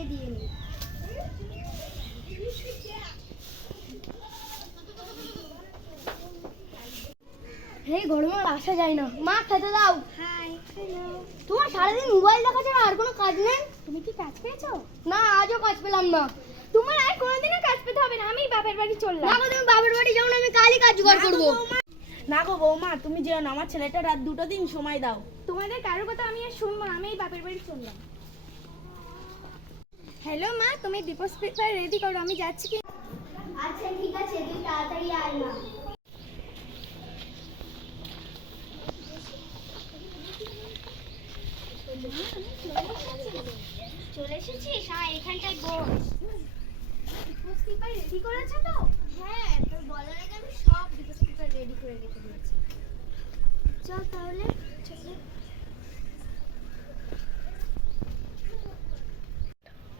আগে দিয়ে নিই। এই গরমে আর আসা যায় না। মা খেতে দাও। হাই। হ্যালো। তোমার সারাদিন মোবাইল দেখা ছাড়া আর কোনো কাজ নেই? তুমি কি কাজ পেয়েছো? না, আজও কাজ পেলাম না। তোমার আর কোনোদিনও কাজ পেতে হবে না, আমি বাপের বাড়ি চললাম। না গো, তুমি বাপের বাড়ি যাও না, আমি কালই কাজ জোগাড় করবো। না গো বৌমা, তুমি যেও না, আমার ছেলেটা রাত 2টো দিন সময় দাও। তোমাদের কারোর কথা আমি আর শুনবো না, আমি এই বাপের বাড়ি চললাম। হ্যালো মা, তুমি ডিপোজ পেপার রেডি করো, আমি যাচ্ছি কি। আচ্ছা ঠিক আছে, তুই তাড়াতাড়ি আয় না। চলে এসেছিস? হ্যাঁ, এখানটায় বস। ডিপোজ পেপার রেডি করেছো তো? হ্যাঁ, তোর বলার আগে আমি সব ডিপোজ পেপার রেডি করে রেখে দিয়েছি। চল তাহলে, চলো।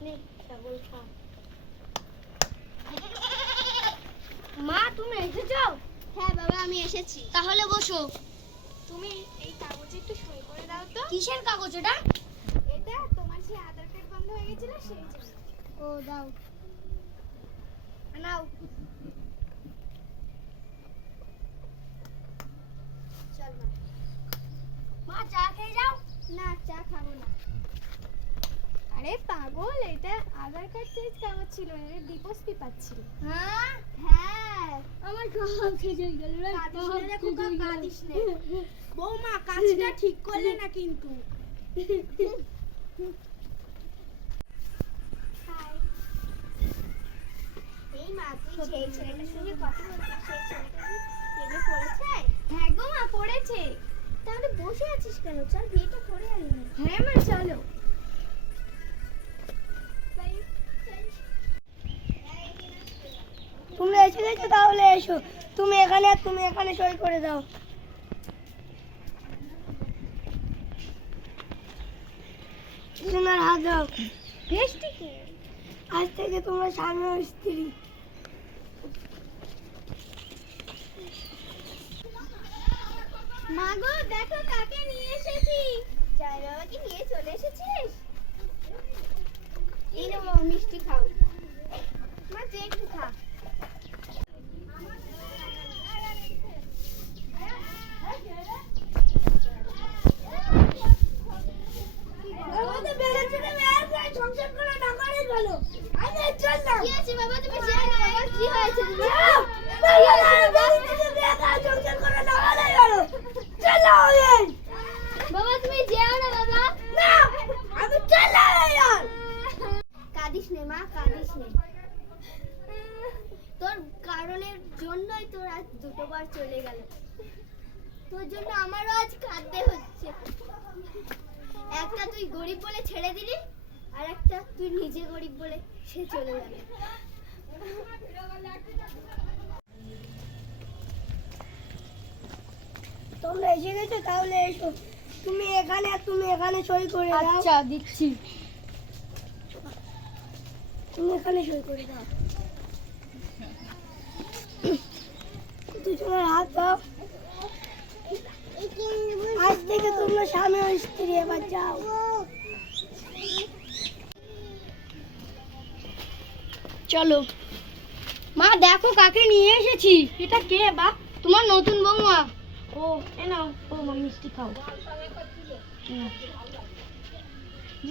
নে, কেবল খা। মা, তুমি এসেছো? হ্যাঁ বাবা, আমি এসেছি। তাহলে বসো। তুমি এই কাগজে একটু সই করে দাও তো। কিসের কাগজ এটা? এটা তোমার যে আধার কার্ড বন্ধ হয়ে গেছিল সেই জন্য। ও, দাও। নাও। চল মা। মা, চা খেয়ে যাও। না, চা খাবো না। আরে পাগল, এটা আধার কার্ড চেঞ্জ কাগজ ছিল, এটা ডিপোজ পেপার ছিল। হ্যাঁ হ্যাঁ, আমার সব শেষ হয়ে গেল রে। কাঁদিস নে বৌমা, কাজটা ঠিক করলে না কিন্তু। হাই। এই মা, তুই সেই ছেলেটার সঙ্গে কথা বলছিস, সেই ছেলেটা কি প্রেমে পড়েছে? হ্যাঁ গো মা, পড়েছে। তাহলে বসে আছিস কেন? চল বিয়েটা করে আনি। হ্যাঁ মা, চলো। তোমরা এসে গেছো, তাহলে এসো। তুমি এখানে সই করে দাও। তোমার হাত দাও। বেশ, ঠিক আছে। আজ থেকে তোমরা স্বামী ও স্ত্রী। মা গো, দেখো কাকে নিয়ে এসেছি। জয় বাবাকে নিয়ে চলে এসেছিস? এই নাও বাবা, মিষ্টি খাও। মা, তুই একটু খা। কি আছে বাবা, তুমি যেও না বাবা। কি হয়েছে? বাবা, তুমি যেও না বাবা। কাঁদিস নে মা, কাঁদিস নে। তোর কারণের জন্যই তোর আজ 2টো বার চলে গেল। তোর জন্য আমারও আজ কাঁদতে হচ্ছে। একটা তুই গরিব বলে ছেড়ে দিলি, আর একটা তুই নিজে গরিব বলে সে চলে গেল। তোমরা এসে গেছো, তাহলে এসো। তুমি এখানে সই করে দাও। আচ্ছা, দিচ্ছি। তুমি এখানে সই করে দাও। তুই তোমার হাত দাও। আজ থেকে তোমরা স্বামী ও স্ত্রী, এবার যাও। চলো। মা, দেখো কাকে নিয়ে এসেছি। এটা কে বা? তোমার নতুন বৌমা। ও, এ নাও বৌমা, মিষ্টি খাও।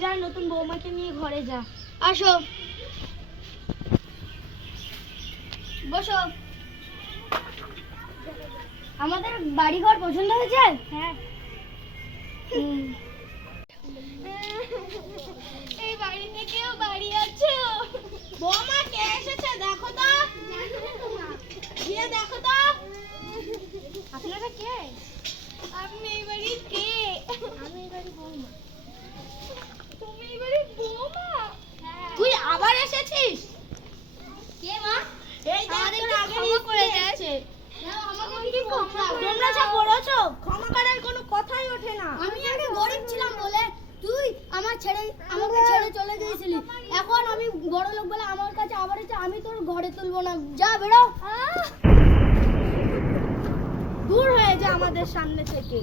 যা, নতুন বৌমাকে নিয়ে ঘরে যা। আসো, বসো। আমাদের বাড়িঘর পছন্দ হয়েছে? হ্যাঁ। এই বাড়িতে কেউ বাড়ি আছো? বৌমা, কে এসেছে দেখো তো। গিয়ে দেখো তো। আপনারা কে? আপনি এই বাড়ির কে? আমি এই বাড়ির বৌমা। তুমি এই বাড়ির বৌমা? হ্যাঁ। তুই আবার এসেছিস? কে মা? এই দেখ, আমাদের তোর আগে ক্ষমা করে লিস্টে দেন। আছে। আমাকে কি ক্ষমা করে তোমরা যা করেছো, ক্ষমা করার কোনো কথাই ওঠে না। আমি আগে গরিব ছিলাম বলে তুই আমাকে ছেড়ে চলে গিয়েছিলি। এখন আমি বড় লোক বলে আমার কাছে আবার এসে আমি তোর ঘরে তুলবো না। যা, বেরো। দূর হয়ে যা আমাদের সামনে থেকে।